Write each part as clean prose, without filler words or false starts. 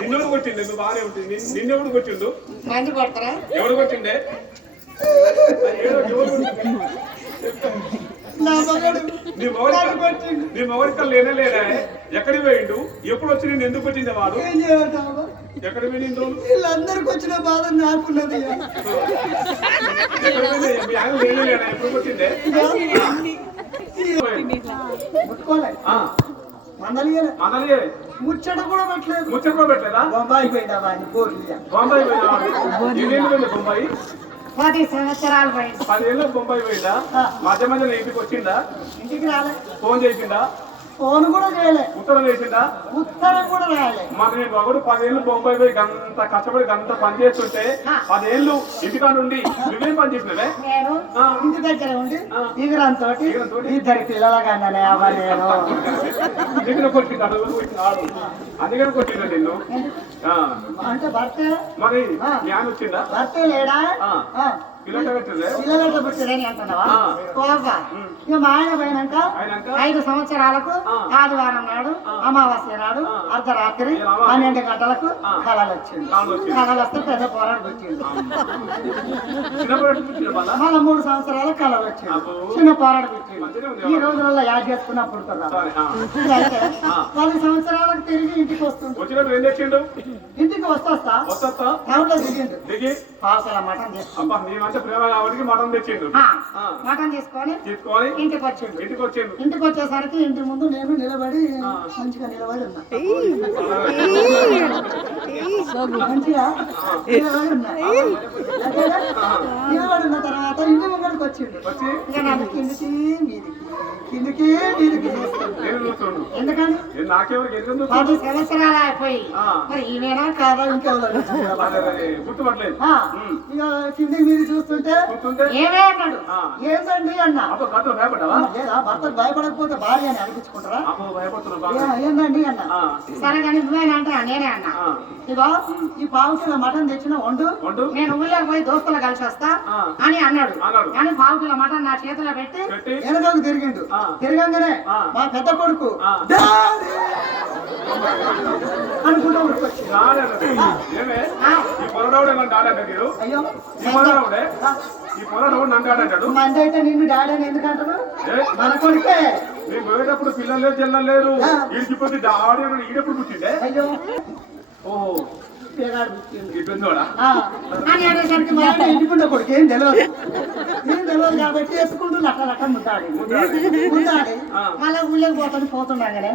నిన్నోడు కొట్టిండు నువ్వు బాగానే ఉంటుంది. నిన్నెవడు కొట్టిండు? మంది కొడతారా? ఎవడు కొట్టిండే? నీ మొగడికల్ లేనే లేదా? ఎక్కడికి పోయిండు? ఎప్పుడు వచ్చి నేను ఎందుకు కొట్టిందే వాడు? ఎక్కడ పోయిండు? వీళ్ళందరికి వచ్చిన బాధ నాకున్నది. ఎప్పుడు కొట్టిందే? ముచ్చట కూడా పెట్టలేదు. ముచ్చట కూడా పెట్టలేదా? బొంబాయి పోయిందా? బొంబాయి పోయినా? బొంబాయి 10 సంవత్సరాలు పోయింది. 10 ఏళ్ళు బొంబాయి పోయిందా? మధ్య మధ్యలో ఇంటికి వచ్చిందా? ఇంటికి రాలే. ఫోన్ చేసిందా? ఫోన్ కూడా చేయలే. ఉత్తరం చేసిందా? ఉత్తరం కూడా రాయలే. మన నేను ఒకడు 10 ఏళ్ళు బొంబాయి పోయి గంత కష్టపడి గంత పని చేస్తుంటే 10 ఏళ్ళు ఇంటికా నుండి నువ్వేం పని చేసినవే? నేను ఇంటి దగ్గర ఉండి ఈగరంతో 2 పిల్లల కన్నానే అవ్వ నేను. దగ్గర కొట్టిండు అందుకని కొట్టిండు నిన్ను. అంటే భర్త మరి జ్ఞానం వచ్చిందా? భర్త లేడా? పిల్లలతో పుట్టిరని అంటున్నావా? ఇక మా ఆయన పోయినాక 5 సంవత్సరాలకు ఆదివారం నాడు అమావాస్య నాడు అర్ధరాత్రి 12 గంటలకు కళలు వచ్చింది. కళలు వస్తే పెద్ద పోరాడు వచ్చింది. మళ్ళీ 3 సంవత్సరాల కళలు వచ్చింది. చిన్న పోరాడు వచ్చింది. ఈ రోజులలో యాడ్ చేసుకున్నప్పుడు అయితే 10 సంవత్సరాలకు తిరిగి ఇంటికి వస్తుంది. ఇంటికి వస్తా టౌన్లో దిగిండు. పావుకల మటన్ తీసుకుంటా ప్రేమ కాబట్టి మటన్ తెచ్చిండు. మటన్ తీసుకొని ఇంటికి వచ్చిండు. ఇంటికి వచ్చేసరికి ఇంటి ముందు నేను నిలబడి మంచిగా నిలబడి ఉన్నా. నిలబడి ఉన్న తర్వాత ఇంటి ముంగడికి వచ్చిండు. ఇక నాకు కిందికి మీదికి ఎందుకని 10 సంవత్సరాలు అయిపోయి ఈయన కాదా ఇంకెవరు గుర్తుపట్టలేదు. ఇక కిందికి మీద చూస్తుంటే ఏమే అన్నాడు. ఏంటండి అన్నా. లేదా భర్తకు భయపడకపోతే భార్య అని అనిపించుకుంటారా? ఏందండి అన్నా. సరే కానీ నువ్వేనా అంటే నేనే అన్నా. ఇగో ఈ పావుకిలో మటన్ తెచ్చిన వండు, నేను ఊళ్ళోకి పోయి దోస్తులు కలిసి వస్తా అని అన్నాడు. కానీ పావుకిలో మటన్ నా చేతిలో పెట్టి వెనకకు తిరిగిండు. తిరగంగానే మా పెద్ద కొడుకు అనుకుంటా ఉరికొచ్చి అయ్యో మంది అయితే నిన్ను డాడీ అని ఎందుకంటారు? మన కొడుకే. నేను పోయేటప్పుడు పిల్లలు లేదు జల్లలు లేదు. ఈడికిపోతే డాడీ ఈడెప్పుడు పుట్టిండే? అయ్యో ఓహో ఇంటికుంటే కొడుకు ఏం తెలియదు. కాబట్టి వేసుకుంటూ లక్క ముట్టాడి మళ్ళీ ఊళ్ళకి పోతుండగానే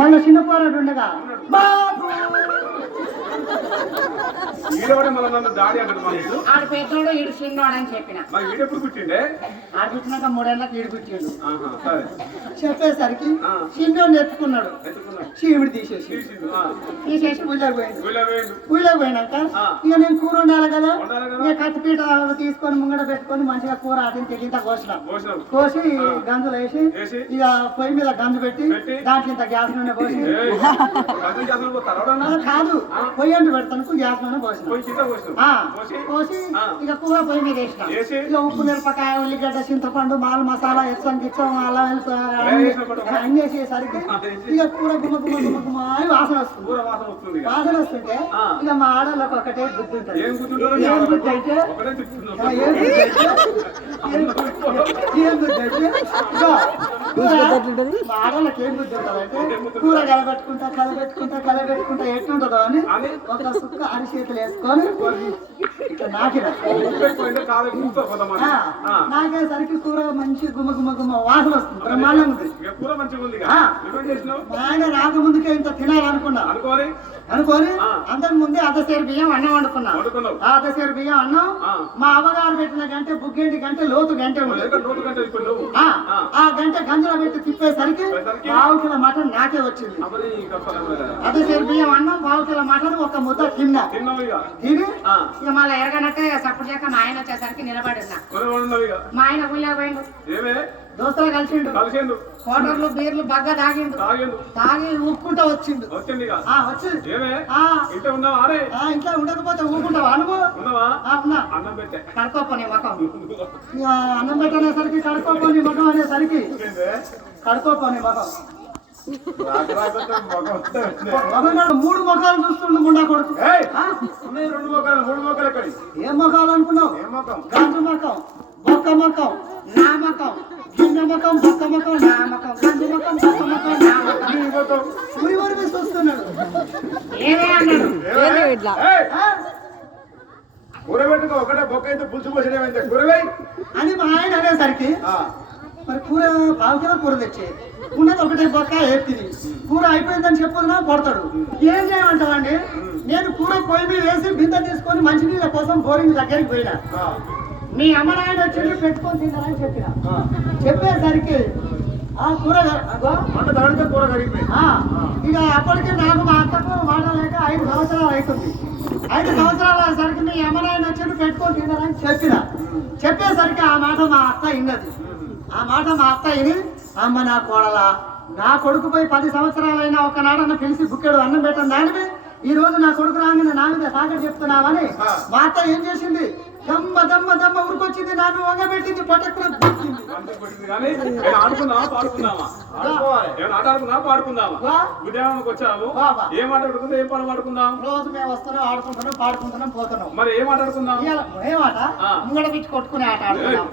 మళ్ళీ చిన్న పోరాడు ఉండగా ఆడు పెద్దోడు ఈడు చిన్నోడు అని చెప్పిన. ఆడు పుట్టినాక 3 ఏళ్ళకి ఈడు పుట్టిండు. చెప్పేసరికి చిన్నోడు ఎత్తుకున్నాడు. చీమిడి తీసేసి ఊళ్ళకి పోయినాక ఇక నేను కూర ఉండాలి కదా. ఇక కత్తిపీట తీసుకొని ముంగడ పెట్టుకొని మంచిగా కూర ఆటిని తెగింత కోసి గంజులు వేసి ఇక పొయ్యి మీద గంజు పెట్టి దాంట్లో ఇంత గ్యాస్ నూనె పోసి కాదు పొయ్యి అంటూ పెడతాను గ్యాస్ నూనె పోసి ఇక కూర పొయ్యి మీద వేసిన. ఇక ఉప్పు మిరపకాయ ఉల్లిగడ్డ చింతపండు మాల్ మసాలా ఎచ్చం గిచ్చం అలా అన్ని వేసేసరికి ఇక కూర గుమ్మ గుమ్మ గుమ్మ గుమ్మ అని వాసన వస్తుంది. వాసన వస్తుంటే ఇక మా ఆడలకు ఒకటే బుద్ధి ఉంటుంది. ఏం బుద్ధి అయితే మా ఆడలకు ఏం బుద్ధి ఉంటుందంటే కూర కలబెట్టుకుంటా ఎట్లుంటుందో అని ఒక సుక్క అరిచేతులు వేసుకొని నాకేసరికి కూర మంచి గుమ్మ గుమ్మ గుమ్మ వాసన వస్తుంది. బ్రహ్మాండంగా ఉంది. ఆయన రాకముందుకే ఇంత తినాలనుకున్నా అనుకోని అంతకు ముందే అర్ధసేరు బియ్యం అన్నం వండుకున్నా. అర్ధసేరు బియ్యం అన్నం మా అవ్వగారు పెట్టిన గంటే బుగ్గేంటి గంటే లోతు గంటే ఆ గంట గంజలో పెట్టి తిప్పేసరికి 1/2 కిలో మటన్ నాకే వచ్చింది. అర్ధసేరు బియ్యం అన్నం 1/2 కిలో మటన్ ఒక ముద్ద తిని ఇక మళ్ళీ ఎరగనట్టే సప్పుడు చేక మా ఆయన వచ్చేసరికి నిలబడినా. మా ఆయన ఊళ్ళో పోయిండు. దోస్తులు కలిసిండు కలిసిండు కోటర్లు బీర్లు బాగా తాగిండు తాగిండు తాగి ఊపుకుంటా వచ్చిండు వచ్చింది ఇక. వచ్చి ఏమే ఆ, ఇంట్లో ఉన్నావా అరే ఇంట్లో ఉండకపోతే ఊపుకుంటావా నువ్వు ఉన్నావా ఉన్నా అన్నం పెట్టే కడుకోపని మకం అన్నం పెట్టనేసరికి కడుకోపని మకం అనేసరికి ఏందే? కడుకోపని మకం రాకరాకంటే మొఖం వస్తే వచ్చిందే. మగనాడు 3 ముఖాలు చూస్తుండు ముండా కొడుకు ఏయ్! ఉన్నాయి 2 మొక్కలు 3 మొక్కలు ఎక్కడి ఏం ముఖాలు అనుకున్నావు ఏం మొఖం గాజు ముఖం బొక్క ముఖం నా ముఖం గిన్నె ముఖం బొక్క ముఖం నా ముఖం గంజు ముఖం బొక్క ముఖం నా ముఖం ఈ మొఖం. ఊరి ఊరి మీద చూస్తున్నాడు ఏమే అన్నాడు ఏయ్! ఆ? కూరబెట్టుకో ఒకటే బొక్క అయితే పులుసు పోసినవేంటే కూరవేయ్ అని మా ఆయన అనేసరికి మరి కూర పావుకిలో కూర తెచ్చి ఉన్నది ఒకటే బొక్క ఏపిది కూర అయిపోయిందని చెప్పొద్దునా కొడతాడు ఏం చేయమంటావండి నేను కూర పొయ్యి మీద వేసి బిందె తీసుకొని మంచినీళ్ళ కోసం బోరింగ్ దగ్గరికి పోయినా మీ అమ్మ నాయన వచ్చి పెట్టుకొని తిన్నారని చెప్పిన చెప్పేసరికి ఆ కూర అగో, మంట దాడితే కూర కరిగిపోయి ఆ, ఇక అప్పటికి నాకు మా అత్తకు వాడలేక 5 సంవత్సరాలు అవుతుంది 5 సంవత్సరాలు అయ్యేసరికి మీ అమ్మ నాయన వచ్చి పెట్టుకొని తిన్నారని చెప్పిన చెప్పేసరికి ఆ మాట మా అత్త విన్నది ఆ మాట మా అత్త విని అమ్మ నా కోడలా నా కొడుకు పోయి 10 సంవత్సరాలైనా ఒకనాడన్న పిలిచి బుక్కెడు అన్నం పెట్టను దానివి ఈ రోజు నా కొడుకు రాగానే నా మీద తాకట్టు చెప్తున్నావని మా అత్త ఏం చేసింది దమ్మ ఉరికొచ్చింది నన్ను వంగబెట్టింది పట్టకున బుక్కింది. కానీ నేను ఆడుకుందామా పాడుకుందామా ఏమైనా ఆట ఆడుకుందామా పాడుకుందామా వా. ఉద్యానానికి వచ్చాము వా, వా. ఏం ఆట ఆడుకుందాం ఏం పాట పాడుకుందాం రోజు మేము వస్తున్నాం ఆడుకుంటున్నాం పాడుకుంటున్నాం పోతున్నాం మరి ఏం ఆట ఆడుకుందాం ఇవాళ ఏమాట ఆ. ముంగడ పిచ్చి కొట్టుకునే ఆట ఆడుతున్నాం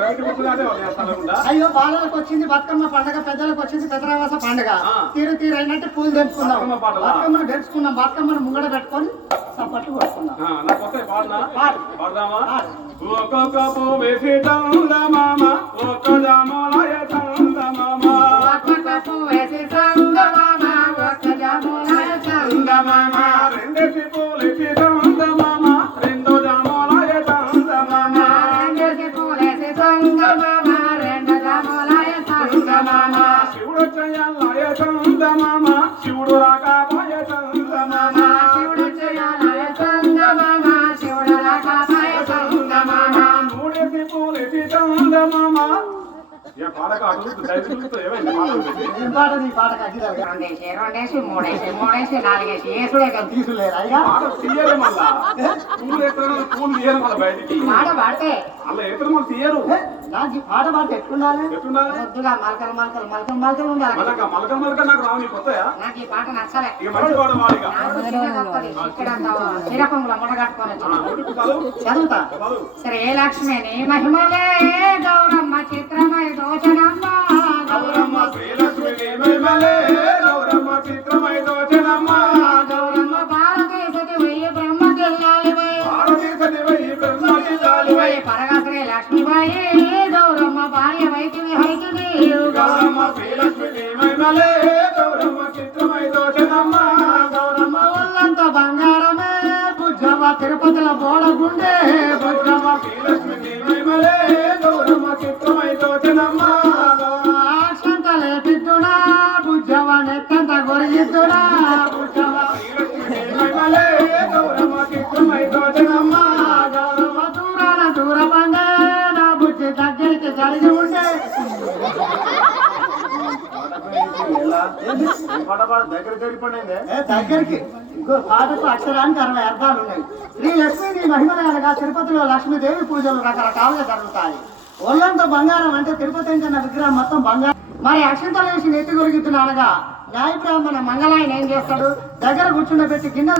బయట కూర్చుని ఆడే వాళ్ళు తలకుండా అయ్యో బాలలకు వచ్చింది బతుకమ్మ పండగ పెద్దలకు వచ్చింది పెద్దరావాస పండగ ఆ. తీరు అయినట్టు పూలు తెంపుకున్నాం బతుకమ్మ పాటలా? బతుకమ్మను తెంచుకున్నాం బతుకమ్మను ముంగడ పెట్టుకొని చప్పట్లు కొట్టుకున్నాం నాకు వస్తాయి పాడనా పాడు. పాడదామా పాడు. ఒక్కొక్క పువ్వేసి చందమామ ఒక్క జామలాయ చందమామ చందమామ రెండేసి పూలేసి చందమామ రెండు జామలాయ చందమామ చందమామ శివుడు చెయ్యాలయ చందమామ శివుడు రాకాయ చందమామ మూడేసి పూలేసి చందమామ ఏ పాడకాడు దయచేసి ఏమైంది మాట్లాడుతుంది ఏం పాట నీ పాట కట్టిదా రెండేసి మూడేసి నాలుగేసి ఏసుడే కదా తీసులేరా ఇక పాట తీయరు మళ్ళా పూలు ఎత్తడం పూలు తీయరు మళ్ళీ బయటికి పాట పాడితే అలా ఎత్తడం మళ్ళీ తీయరు నాకు ఈ పాట పాడితే ఎట్లుండాలి ఎట్లుండాలి వద్దుగా మలకలు ఉండాలి మలక నాకు రావు నీకు కొత్తయా నాకు ఈ పాట నచ్చలే ఇక మంచి పాట వాడిగా నాకు చిన్నగా వస్తది. ఇక్కడ చిరకంలో ముడగట్టుకొని చదువు చదువుతా చదువు సరే ఏ లక్ష్మిని మహిమలే గౌరమ్మ చిత్రమై దోచనమ్మ గౌరమ్మ శ్రీలక్ష్మి మహిమలే గౌరమ్మ చిత్రమై దోచనమ్మ గౌరమ్మ భారతదేశది వెయ్యి బ్రహ్మకెళ్ళాలి భారతదేశదివై బ్రహ్మకిల్లాలివై పరగా శ్రీ లక్ష్మీబాయి గౌరమ్మ భార్య వైద్యుని హైతుని గౌరమ్మ శ్రీలక్ష్మి మహిమలే గౌరమ్మ చిత్రమై దోచనమ్మ గౌరమ్మ ఒళ్ళంతా బంగారమే బుజ్జమ్మ తిరుపతిలో బోడగుండే గౌరమ్మ శ్రీలక్ష్మి మహిమలే గౌరమ్మ చిత్రమై దోచనమ్మ అక్షంతలే పిద్దునా బుజ్జమ్మ నెత్తంత గొరిగిద్దునా బుజ్జమ్మ శ్రీలక్ష్మి మహిమలే గౌరమ్మ చిత్రమై దోచనమ్మ గౌరమ్మ దూరమంగా నా బుజ్జి దగ్గరికి జరిగి ఉండే దగ్గర జరిగిపోయిందే దగ్గరికి ఇంకో పాటకు అక్షరానికి 60 అర్థాలు ఉన్నాయి శ్రీ లక్ష్మి నీ మహిమలు అనగా తిరుపతిలో లక్ష్మీదేవి పూజలు రకరకాలుగా జరుగుతాయి ఒళ్ళంతా బంగారం అంటే తిరుపతి కన్నా విగ్రహం మొత్తం బంగారం మరి అక్షంతలు వేసి నెత్తి కొరిగిద్దును అనగా న్యాయ బ్రాహ్మణ మంగళాయన ఏం చేస్తాడు దగ్గర కూర్చుండబెట్టి గిన్నెలు